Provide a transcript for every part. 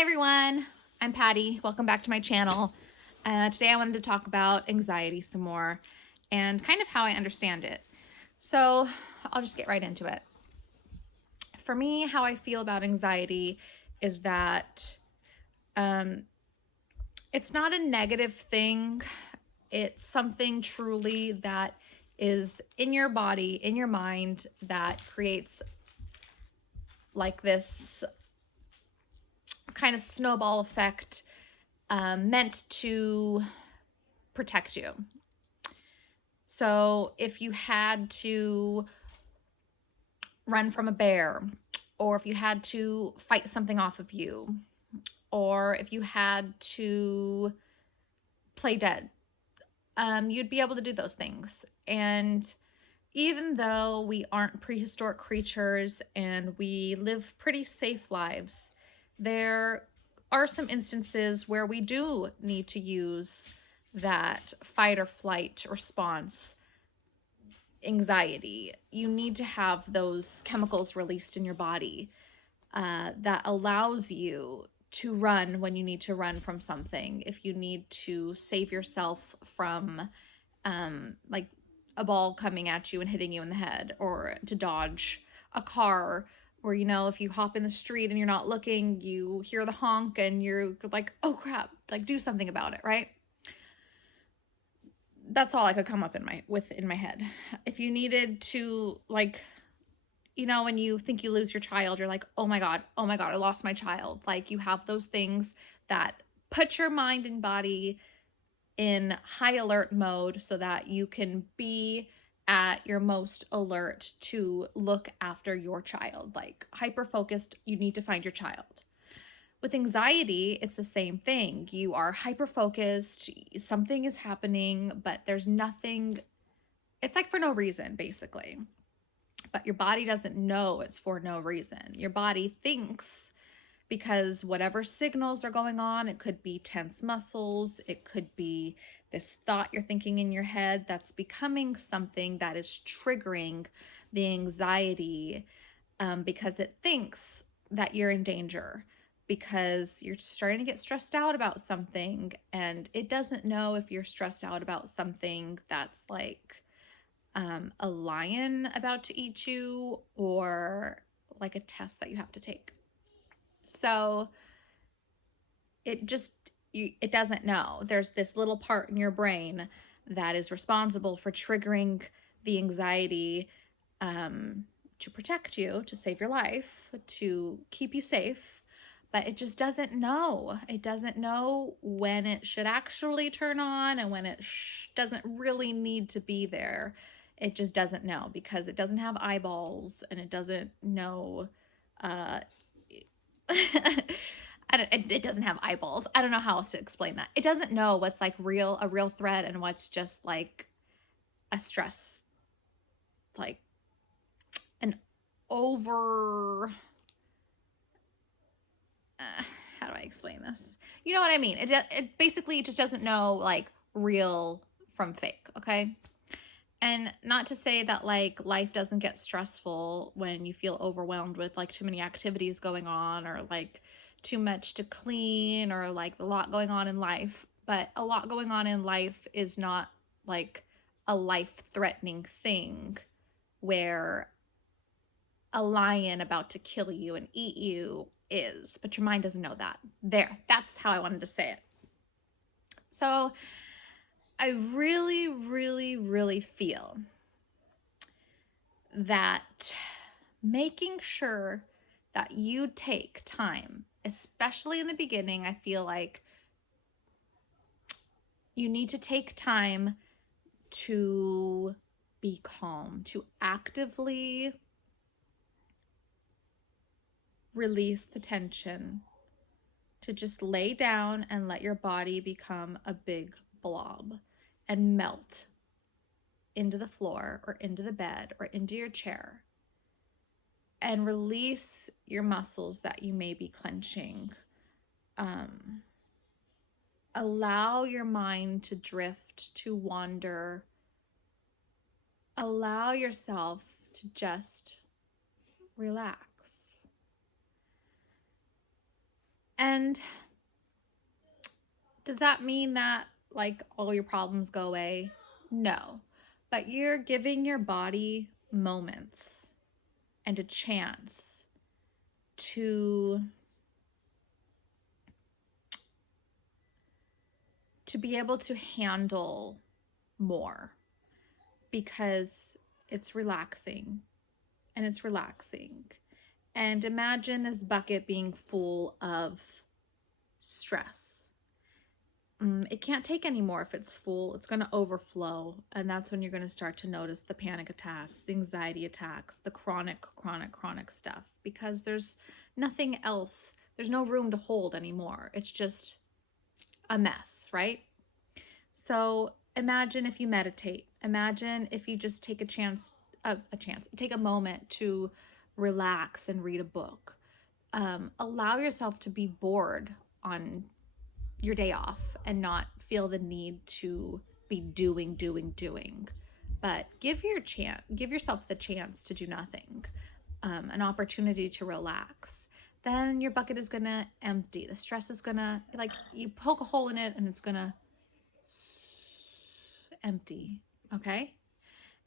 Hi everyone, I'm Patty. Welcome back to my channel. Today I wanted to talk about anxiety some more and kind of how I understand it. So I'll just get right into it. For me, how I feel about anxiety is that it's not a negative thing. It's something truly that is in your body, in your mind, that creates like this kind of snowball effect meant to protect you. So if you had to run from a bear, or if you had to fight something off of you, or if you had to play dead, you'd be able to do those things. And even though we aren't prehistoric creatures and we live pretty safe lives, there are some instances where we do need to use that fight or flight response anxiety. You need to have those chemicals released in your body that allows you to run when you need to run from something. If you need to save yourself from like a ball coming at you and hitting you in the head, or to dodge a car, or if you hop in the street and you're not looking, you hear the honk and you're like, oh crap, like do something about it, right? That's all I could come up in my head. If you needed to, like, when you think you lose your child, you're like, oh my god, I lost my child. Like, you have those things that put your mind and body in high alert mode so that you can be at your most alert to look after your child. Like, hyper focused, you need to find your child. With anxiety, it's the same thing. You are hyper focused, something is happening, but there's nothing, it's like for no reason, basically. But your body doesn't know it's for no reason. Your body thinks, because whatever signals are going on, it could be tense muscles, it could be this thought you're thinking in your head that's becoming something that is triggering the anxiety, because it thinks that you're in danger, because you're starting to get stressed out about something, and it doesn't know if you're stressed out about something that's like a lion about to eat you, or like a test that you have to take. So it doesn't know. There's this little part in your brain that is responsible for triggering the anxiety, to protect you, to save your life, to keep you safe. But it just doesn't know. It doesn't know when it should actually turn on and when it doesn't really need to be there. It just doesn't know, because it doesn't have eyeballs, and it doesn't know. Uh, it doesn't have eyeballs. I don't know how else to explain that. It doesn't know what's like a real threat, and what's just like a stress, like an over. How do I explain this? You know what I mean? It basically just doesn't know like real from fake. Okay. And not to say that like life doesn't get stressful when you feel overwhelmed with like too many activities going on, or like too much to clean, or like a lot going on in life. But a lot going on in life is not like a life-threatening thing where a lion about to kill you and eat you is. But your mind doesn't know that. That's how I wanted to say it. So I really, really, really feel that making sure that you take time, especially in the beginning, I feel like you need to take time to be calm, to actively release the tension, to just lay down and let your body become a big blob and melt into the floor, or into the bed, or into your chair, and release your muscles that you may be clenching. Allow your mind to drift, to wander. Allow yourself to just relax. And does that mean that like all your problems go away? No. But you're giving your body moments and a chance to be able to handle more, because it's relaxing and it's relaxing. And imagine this bucket being full of stress. It can't take anymore if it's full. It's going to overflow. And that's when you're going to start to notice the panic attacks, the anxiety attacks, the chronic stuff, because there's nothing else. There's no room to hold anymore. It's just a mess, right? So imagine if you meditate. Imagine if you just take take a moment to relax and read a book. Allow yourself to be bored on your day off and not feel the need to be doing, but give yourself the chance to do nothing, an opportunity to relax. Then your bucket is gonna empty. The stress is gonna, like, you poke a hole in it and it's gonna empty, okay?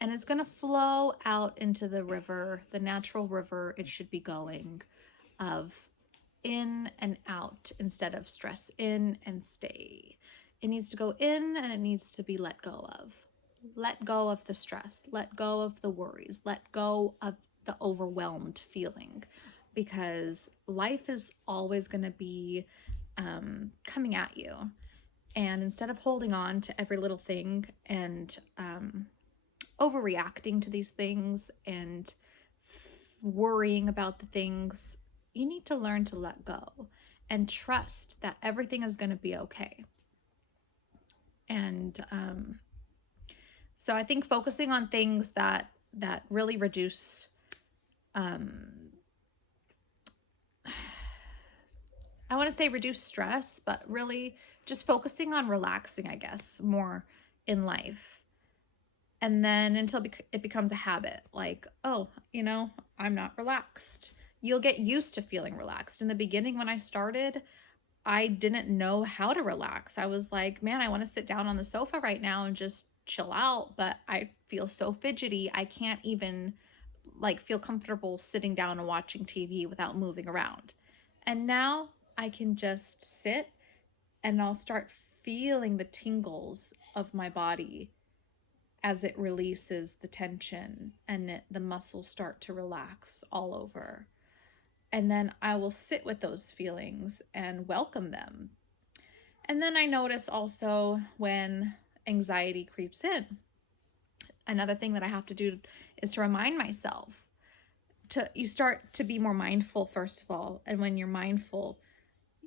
And it's gonna flow out into the river, the natural river it should be going, of in and out instead of stress in and stay. It needs to go in and it needs to be let go of. Let go of the stress, let go of the worries, let go of the overwhelmed feeling, because life is always going to be coming at you. And instead of holding on to every little thing and overreacting to these things and worrying about the things, you need to learn to let go and trust that everything is going to be okay. And so I think focusing on things that really reduce, I want to say reduce stress, but really just focusing on relaxing, I guess, more in life. And then until it becomes a habit, like, oh, I'm not relaxed. You'll get used to feeling relaxed. In the beginning, when I started, I didn't know how to relax. I was like, man, I want to sit down on the sofa right now and just chill out, but I feel so fidgety. I can't even like feel comfortable sitting down and watching TV without moving around. And now I can just sit and I'll start feeling the tingles of my body as it releases the tension, and the muscles start to relax all over. And then I will sit with those feelings and welcome them. And then I notice also when anxiety creeps in, another thing that I have to do is to remind myself you start to be more mindful, first of all. And when you're mindful,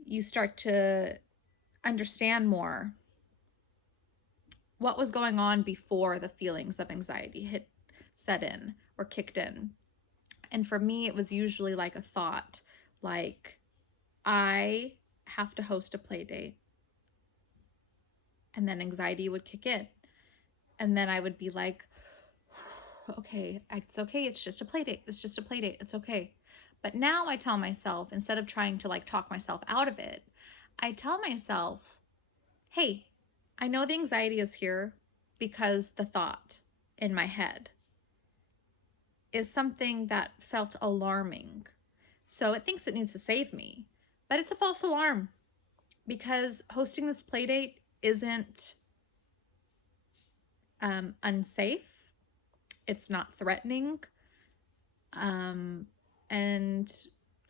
you start to understand more what was going on before the feelings of anxiety set in or kicked in. And for me, it was usually like a thought, like, I have to host a play date. And then anxiety would kick in. And then I would be like, okay, it's okay. It's just a play date. It's just a play date. It's okay. But now I tell myself, instead of trying to like talk myself out of it, I tell myself, hey, I know the anxiety is here because the thought in my head is something that felt alarming. So it thinks it needs to save me, but it's a false alarm, because hosting this play date isn't unsafe. It's not threatening. And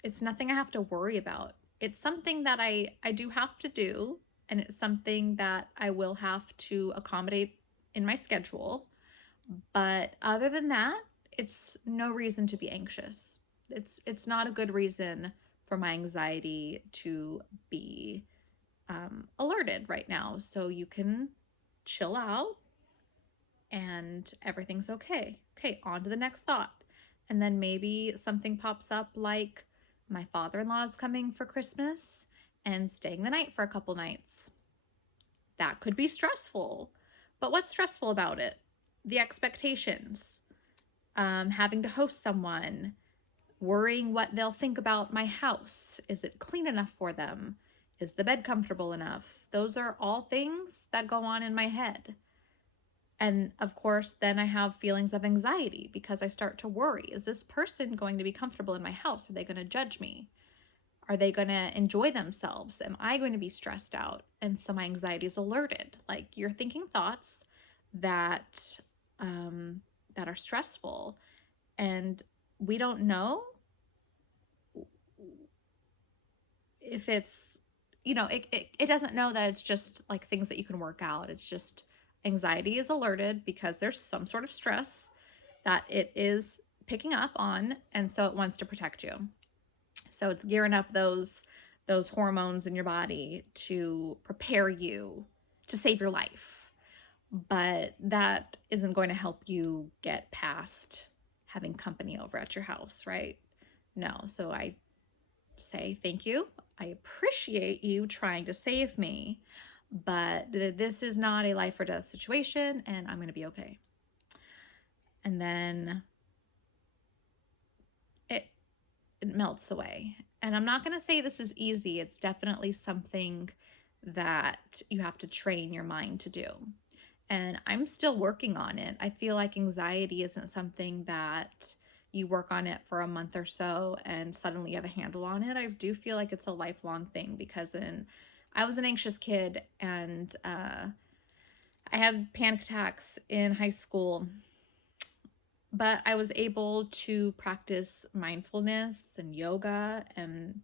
it's nothing I have to worry about. It's something that I do have to do, and it's something that I will have to accommodate in my schedule. But other than that, it's no reason to be anxious. It's not a good reason for my anxiety to be alerted right now. So you can chill out and everything's okay. Okay, on to the next thought. And then maybe something pops up like my father-in-law is coming for Christmas and staying the night for a couple nights. That could be stressful. But what's stressful about it? The expectations, having to host someone, worrying what they'll think about my house. Is it clean enough for them? Is the bed comfortable enough? Those are all things that go on in my head. And of course, then I have feelings of anxiety because I start to worry. Is this person going to be comfortable in my house? Are they going to judge me? Are they going to enjoy themselves? Am I going to be stressed out? And so my anxiety is alerted. Like, you're thinking thoughts that that are stressful, and we don't know if it's, it doesn't know that it's just like things that you can work out. It's just anxiety is alerted because there's some sort of stress that it is picking up on, and so it wants to protect you. So it's gearing up those hormones in your body to prepare you to save your life. But that isn't going to help you get past having company over at your house, right? No. So I say thank you. I appreciate you trying to save me, but this is not a life or death situation, and I'm going to be okay. And then it melts away. And I'm not going to say this is easy. It's definitely something that you have to train your mind to do. And I'm still working on it. I feel like anxiety isn't something that you work on it for a month or so and suddenly you have a handle on it. I do feel like it's a lifelong thing because I was an anxious kid, and I had panic attacks in high school, but I was able to practice mindfulness and yoga and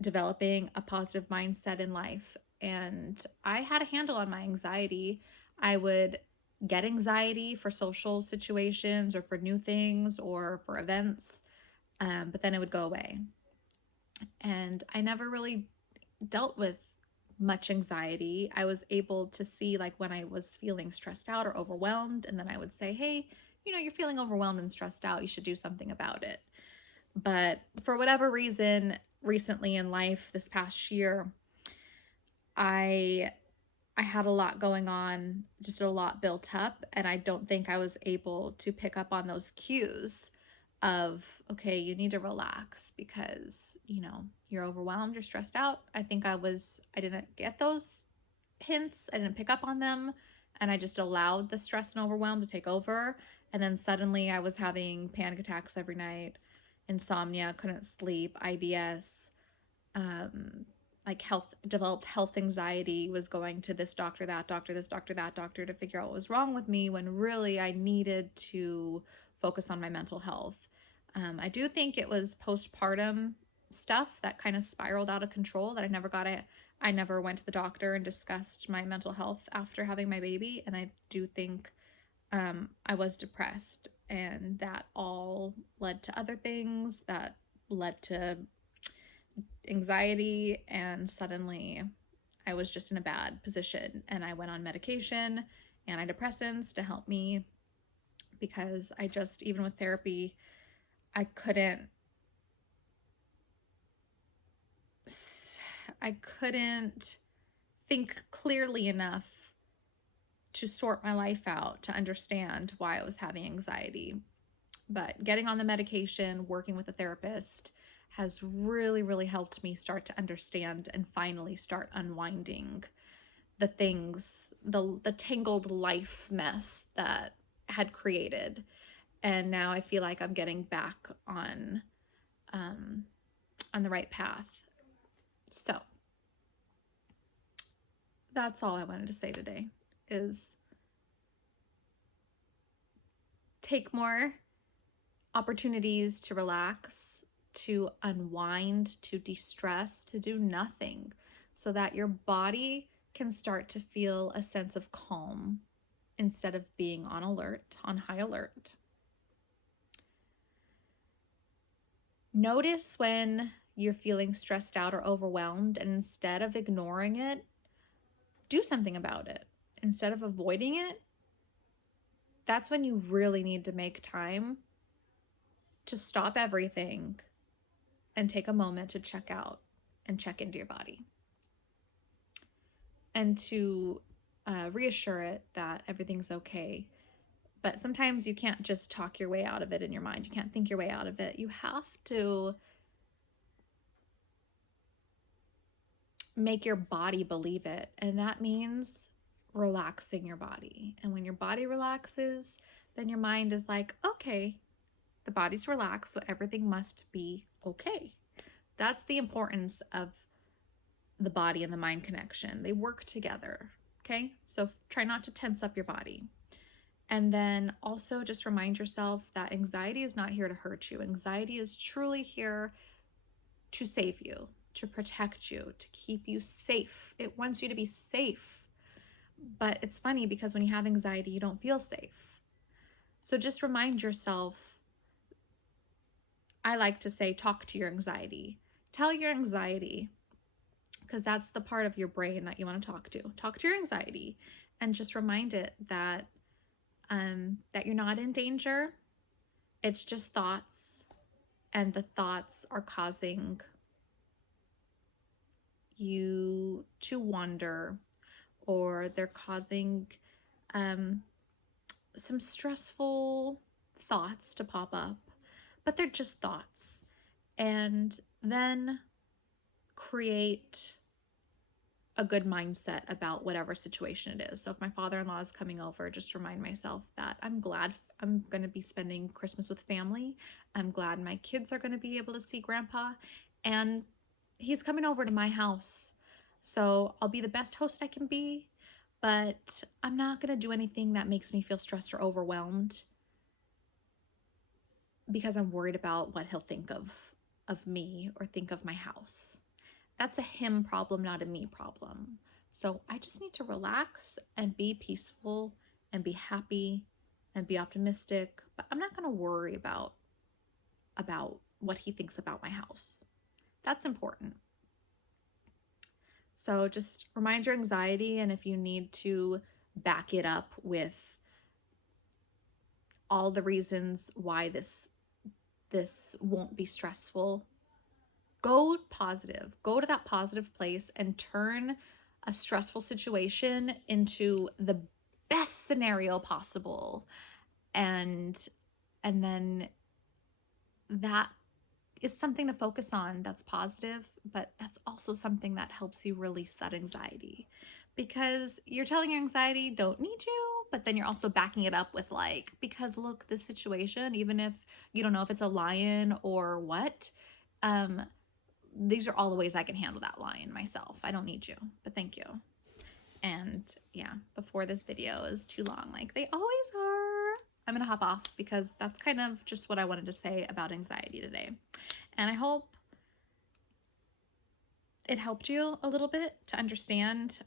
developing a positive mindset in life. And I had a handle on my anxiety. I would get anxiety for social situations or for new things or for events, but then it would go away. And I never really dealt with much anxiety. I was able to see, like, when I was feeling stressed out or overwhelmed, and then I would say, hey, you're feeling overwhelmed and stressed out. You should do something about it. But for whatever reason, recently in life, this past year, I had a lot going on, just a lot built up, and I don't think I was able to pick up on those cues of, okay, you need to relax because, you're overwhelmed, you're stressed out. I think I didn't get those hints. I didn't pick up on them, and I just allowed the stress and overwhelm to take over. And then suddenly I was having panic attacks every night, insomnia, couldn't sleep, IBS, like developed health anxiety, was going to this doctor, that doctor, this doctor, that doctor to figure out what was wrong with me when really I needed to focus on my mental health. I do think it was postpartum stuff that kind of spiraled out of control that I never went to the doctor and discussed my mental health after having my baby. And I do think I was depressed, and that all led to other things that led to anxiety, and suddenly I was just in a bad position, and I went on medication, antidepressants, to help me because even with therapy, I couldn't think clearly enough to sort my life out to understand why I was having anxiety. But getting on the medication, working with a therapist, has really, really helped me start to understand and finally start unwinding the things, the tangled life mess that had created. And now I feel like I'm getting back on the right path. So that's all I wanted to say today, is take more opportunities to relax, to unwind, to de-stress, to do nothing, so that your body can start to feel a sense of calm instead of being on high alert. Notice when you're feeling stressed out or overwhelmed, and instead of ignoring it, do something about it. Instead of avoiding it, that's when you really need to make time to stop everything and take a moment to check out and check into your body, and to reassure it that everything's okay. But sometimes you can't just talk your way out of it in your mind. You can't think your way out of it. You have to make your body believe it. And that means relaxing your body. And when your body relaxes, then your mind is like, okay, the body's relaxed, so everything must be okay. That's the importance of the body and the mind connection. They work together, okay? So try not to tense up your body. And then also just remind yourself that anxiety is not here to hurt you. Anxiety is truly here to save you, to protect you, to keep you safe. It wants you to be safe. But it's funny because when you have anxiety, you don't feel safe. So just remind yourself, I like to say, talk to your anxiety. Tell your anxiety, because that's the part of your brain that you want to talk to. Talk to your anxiety and just remind it that that you're not in danger. It's just thoughts, and the thoughts are causing you to wonder, or they're causing some stressful thoughts to pop up, but they're just thoughts. And then create a good mindset about whatever situation it is. So if my father-in-law is coming over, just remind myself that I'm glad I'm going to be spending Christmas with family. I'm glad my kids are going to be able to see grandpa, and he's coming over to my house. So I'll be the best host I can be, but I'm not going to do anything that makes me feel stressed or overwhelmed because I'm worried about what he'll think of me or think of my house. That's a him problem, not a me problem. So I just need to relax and be peaceful and be happy and be optimistic, but I'm not going to worry about what he thinks about my house. That's important. So just remind your anxiety, and if you need to back it up with all the reasons why this won't be stressful, go positive. Go to that positive place and turn a stressful situation into the best scenario possible. And then that is something to focus on that's positive, but that's also something that helps you release that anxiety, because you're telling your anxiety, don't need you, but then you're also backing it up with like, because look, this situation, even if you don't know if it's a lion or what, these are all the ways I can handle that lion myself. I don't need you, but thank you. And yeah, before this video is too long, like they always are, I'm gonna hop off because that's kind of just what I wanted to say about anxiety today. And I hope it helped you a little bit to understand.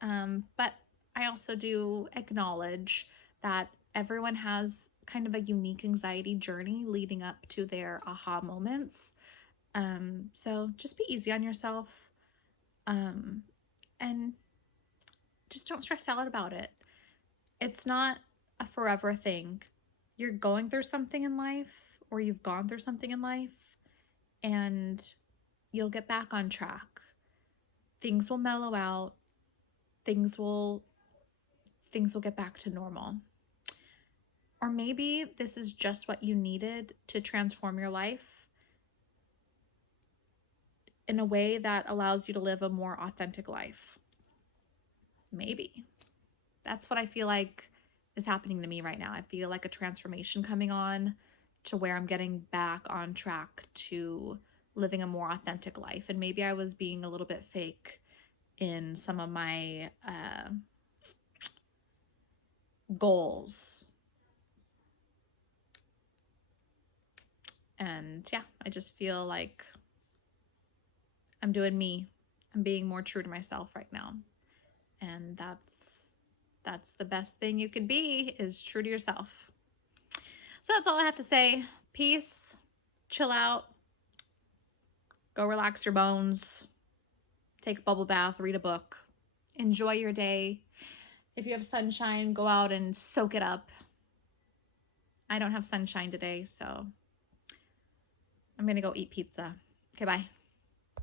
But I also do acknowledge that everyone has kind of a unique anxiety journey leading up to their aha moments. So just be easy on yourself, and just don't stress out about it. It's not a forever thing. You're going through something in life, or you've gone through something in life, and you'll get back on track. Things will mellow out. Things will get back to normal. Or maybe this is just what you needed to transform your life in a way that allows you to live a more authentic life. Maybe. That's what I feel like is happening to me right now. I feel like a transformation coming on to where I'm getting back on track to living a more authentic life. And maybe I was being a little bit fake in some of my goals. And yeah, I just feel like I'm doing me. I'm being more true to myself right now. And that's the best thing you could be, is true to yourself. So that's all I have to say. Peace, chill out, go relax your bones, take a bubble bath, read a book, enjoy your day. If you have sunshine, go out and soak it up. I don't have sunshine today, so I'm gonna go eat pizza. Okay, bye.